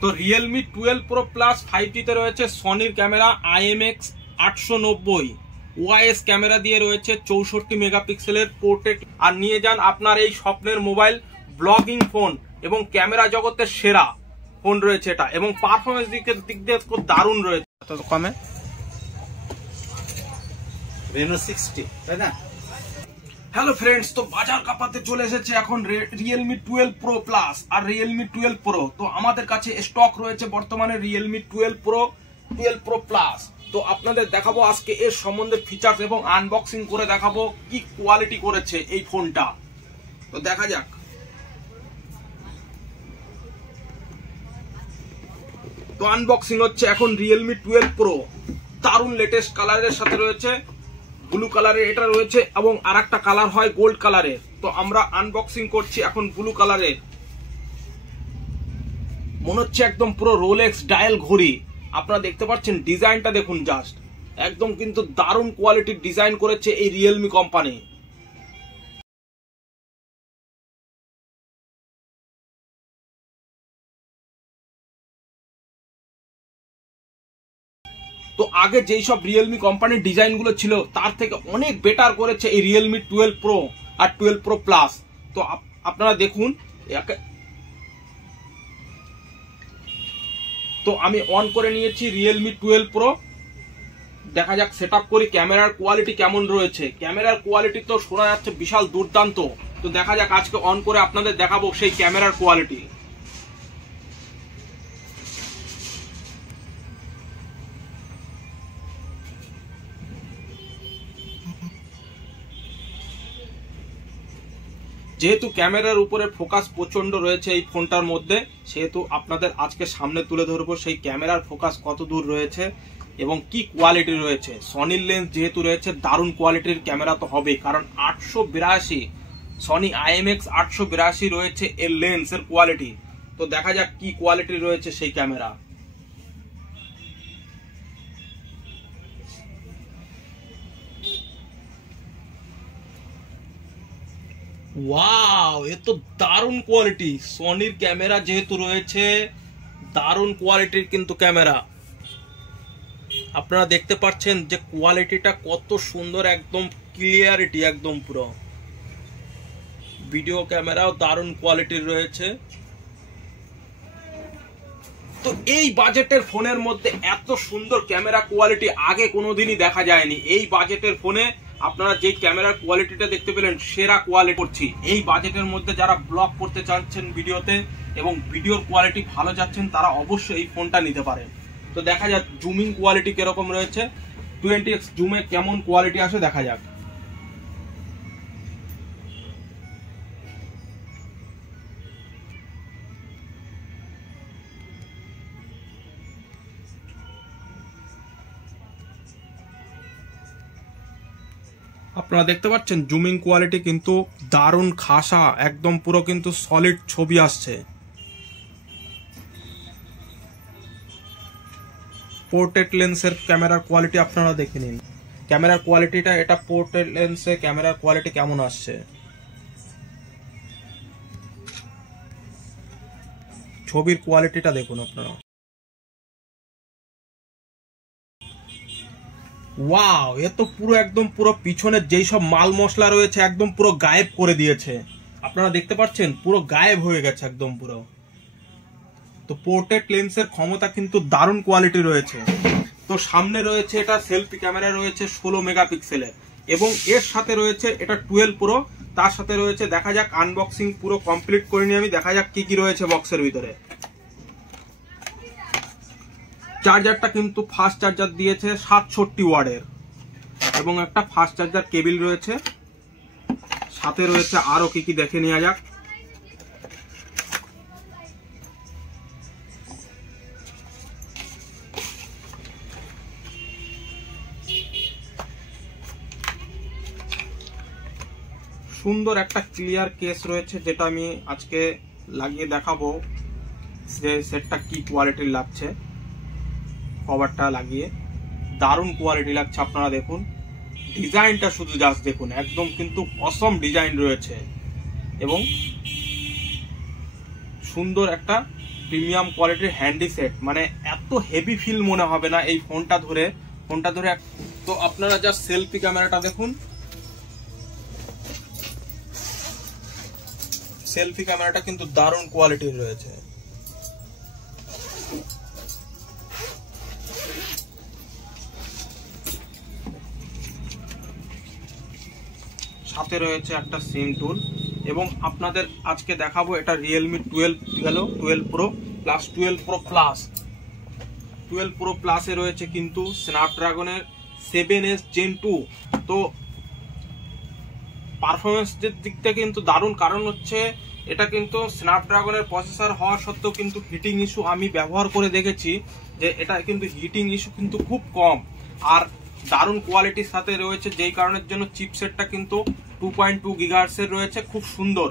তো Realme 12 pro plus 5G তে রয়েছে সনির ক্যামেরা IMX 890 ওআইএস ক্যামেরা দিয়ে রয়েছে 64 মেগাপিক্সেলের পোর্ট্রেট। আর নিয়ে যান আপনার এই স্বপ্নের মোবাইল, ব্লগিং ফোন এবং ক্যামেরা জগতের সেরা ফোন রয়েছে এটা, এবং পারফরমেন্স দিক দিয়ে খুব দারুণ রয়েছে। কমে Reno 60 তাই না? হ্যালো ফ্রেন্ডস, তো বাজার কাপাতে চলে এসেছে এখন রিয়েলমি 12 প্রো প্লাস আর রিয়েলমি 12 প্রো। তো আমাদের কাছে স্টক রয়েছে বর্তমানে রিয়েলমি 12 প্রো, 12 প্রো প্লাস। তো আপনাদের দেখাবো আজকে এর সম্বন্ধে ফিচার্স এবং আনবক্সিং করে দেখাবো কি কোয়ালিটি করেছে এই ফোনটা। তো দেখা যাক। তো আনবক্সিং হচ্ছে এখন রিয়েলমি 12 প্রো। দারুণ লেটেস্ট কালারের সাথে রয়েছে, ব্লু কালারের এটা রয়েছে এবং আর একটা কালার হয় গোল্ড কালারের। তো আমরা আনবক্সিং করছি এখন ব্লু কালারের। মনে হচ্ছে একদম পুরো রোলেক্স ডায়াল ঘড়ি। আপনারা দেখতে পাচ্ছেন ডিজাইনটা দেখুন, জাস্ট একদম কিন্তু দারুণ কোয়ালিটির ডিজাইন করেছে এই রিয়েলমি কোম্পানি। তো আগে যেই সব রিয়েলমি কোম্পানির ডিজাইনগুলো ছিল তার থেকে অনেক বেটার করেছে এই রিয়েলমি 12 প্রো আর 12 প্রো প্লাস। তো আপনারা দেখুন, তো আমি অন করে নিয়েছি রিয়েলমি 12 প্রো। দেখা যাক সেটআপ করি ক্যামেরার কোয়ালিটি কেমন রয়েছে। ক্যামেরার কোয়ালিটি তো শোনা যাচ্ছে বিশাল দুর্দান্ত। তো দেখা যাক আজকে অন করে আপনাদের দেখাবো সেই ক্যামেরার কোয়ালিটি। যেহেতু ক্যামেরার উপরে ফোকাস প্রচন্ড রয়েছে এই ফোনটার মধ্যে, সেহেতু আপনাদের আজকে সামনে তুলে ধরবো সেই ক্যামেরার ফোকাস কত দূর রয়েছে এবং কি কোয়ালিটি রয়েছে। সনির লেন্স যেহেতু রয়েছে, দারুণ কোয়ালিটির ক্যামেরা তো হবেই, কারণ 882 সনি IMX 882 রয়েছে এর লেন্সের কোয়ালিটি। তো দেখা যাক কি কোয়ালিটি রয়েছে সেই ক্যামেরা। ওয়াও, এ তো দারুণ কোয়ালিটি। সনির ক্যামেরা যেহেতু রয়েছে, দারুণ কোয়ালিটির কিন্তু ক্যামেরা। আপনারা দেখতে পাচ্ছেন যে কোয়ালিটিটা কত সুন্দর, একদম ক্লিয়ারিটি একদম পুরো। ভিডিও ক্যামেরাও দারুণ কোয়ালিটির রয়েছে। তো এই বাজেটের ফোনের মধ্যে এত সুন্দর ক্যামেরা কোয়ালিটি আগে কোনোদিনই দেখা যায়নি। এই বাজেটের ফোনে আপনারা যে ক্যামেরার কোয়ালিটিটা দেখতে পেলেন, সেরা কোয়ালিটি করছি। এই বাজেটের মধ্যে যারা ব্লগ করতে চাচ্ছেন ভিডিওতে এবং ভিডিওর কোয়ালিটি ভালো চাচ্ছেন, তারা অবশ্যই এই ফোনটা নিতে পারেন। তো দেখা যাক জুমিং কোয়ালিটি কিরকম রয়েছে, 20x জুমে কেমন কোয়ালিটি আসে দেখা যাক। আপনারা দেখতে পাচ্ছেন জুমিং কোয়ালিটি কিন্তু দারুণ খাসা, একদম পুরো কিন্তু সলিড ছবি আসছে। পোর্ট্রেট লেন্সের ক্যামেরার কোয়ালিটি আপনারা দেখে নিন। ক্যামেরার কোয়ালিটিটা, এটা পোর্ট্রেট লেন্সে ক্যামেরার কোয়ালিটি কেমন আসছে। ছবির কোয়ালিটিটা দেখুন আপনারা। ওয়াও, এ তো পুরো একদম পুরো পিছনের যেই সব মাল মশলা রয়েছে একদম পুরো গায়েব করে দিয়েছে। আপনারা দেখতে পাচ্ছেন পুরো গায়েব হয়ে গেছে একদম পুরো। তো পোর্ট্রেট লেন্সের ক্ষমতা কিন্তু দারুণ কোয়ালিটি রয়েছে। তো সামনে রয়েছে এটা সেলফি ক্যামেরা রয়েছে 16 মেগাপিক্সেলের, এবং এর সাথে রয়েছে এটা 12 প্রো। তার সাথে রয়েছে, দেখা যাক আনবক্সিং পুরো কমপ্লিট করে নিয়ে আমি দেখা যাক কি কি রয়েছে বক্সের ভিতরে। চার্জারটা কিন্তু ফাস্ট চার্জার দিয়েছে 67 ওয়াটের, এবং একটা ফাস্ট চার্জার কেবিল রয়েছে। সাথে রয়েছে আরো কি কি দেখে নেওয়া যাক। সুন্দর একটা ক্লিয়ার কেস রয়েছে, যেটা আমি আজকে লাগিয়ে দেখাবো যে সেটটা কি কোয়ালিটির লাগছে। কভারটা লাগিয়ে দারুণ কোয়ালিটি লাগছে। আপনারা দেখুন ডিজাইনটা, শুধু জাস্ট দেখুন, একদম কিন্তু অসম ডিজাইন রয়েছে এবং সুন্দর একটা প্রিমিয়াম কোয়ালিটির হ্যান্ডি সেট, মানে এত হেভি ফিল মনে হবে না এই ফোনটা ধরে। তো আপনারা যা সেলফি ক্যামেরাটা দেখুন, সেলফি ক্যামেরাটা কিন্তু দারুণ কোয়ালিটির রয়েছে। সাথে রয়েছে একটা সিম টুল, এবং আপনাদের আজকে দেখাবো এটা Realme 12 pro plus 12 pro plus. 12 pro প্লাসে রয়েছে কিন্তু স্ন্যাপড্রাগনের 7S Gen 2। তো পারফরমেন্সের দিক থেকে কিন্তু দারুণ, কারণ হচ্ছে এটা কিন্তু স্ন্যাপড্রাগনের প্রসেসর হওয়া সত্ত্বেও কিন্তু হিটিং ইস্যু আমি ব্যবহার করে দেখেছি যে এটা কিন্তু হিটিং ইস্যু কিন্তু খুব কম, আর দারুণ কোয়ালিটির সাথে রয়েছে, যেই কারণের জন্য চিপসেটটা কিন্তু 2.2 GHz এর রয়েছে, খুব সুন্দর।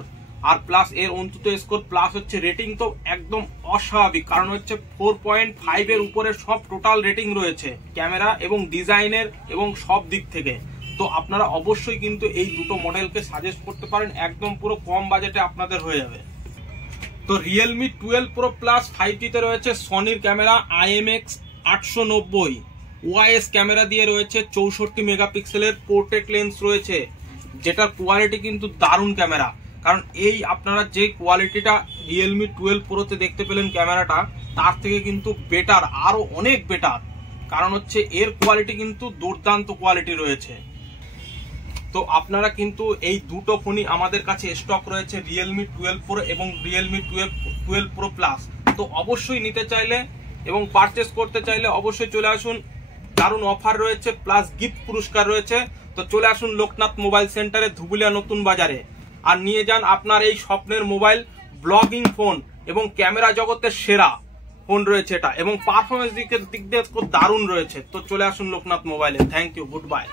আর প্লাস এর অন্তত স্কোর প্লাস হচ্ছে রেটিং তো একদম অস্বাভাবিক, কারণ হচ্ছে 4.5 এর উপরে সব টোটাল রেটিং রয়েছে ক্যামেরা এবং ডিজাইনের এবং সব দিক থেকে। তো আপনারা অবশ্যই কিন্তু এই দুটো মডেলকে সাজেস্ট করতে পারেন, একদম পুরো কম বাজেটে আপনাদের হয়ে যাবে। তো রিয়েলমি 12 প্রো প্লাস 5G তে রয়েছে সনির ক্যামেরা IMX 890, ওআইএস ক্যামেরা দিয়ে রয়েছে 64 মেগাপিক্সেলের পোর্ট্রেট লেন্স রয়েছে, যেটার কোয়ালিটি কিন্তু দারুণ ক্যামেরা। কারণ এই আপনারা যে কোয়ালিটিটা রিয়েলমি 12 প্রোতে দেখতে পেলেন ক্যামেরাটা, তার থেকে কিন্তু বেটার, আরো অনেক বেটার, কারণ হচ্ছে এর কোয়ালিটি কিন্তু দুর্দান্ত কোয়ালিটি রয়েছে। তো আপনারা কিন্তু এই দুটো ফোনই আমাদের কাছে স্টক রয়েছে, রিয়েলমি 12 প্রো এবং রিয়েলমি 12 প্রো প্লাস। তো অবশ্যই নিতে চাইলে এবং পারচেস করতে চাইলে অবশ্যই চলে আসুন, দারুণ অফার রয়েছে প্লাস গিফট পুরস্কার রয়েছে। তো চলে আসুন লোকনাথ মোবাইল সেন্টারে, ধুবুলিয়া নতুন বাজারে, আর নিয়ে যান আপনার এই স্বপ্নের মোবাইল। ব্লগিং ফোন এবং ক্যামেরা জগতের সেরা ফোন রয়েছে এটা, এবং পারফরমেন্স দিক দিয়ে দারুণ রয়েছে। তো চলে আসুন লোকনাথ মোবাইলে। Thank you, good bye.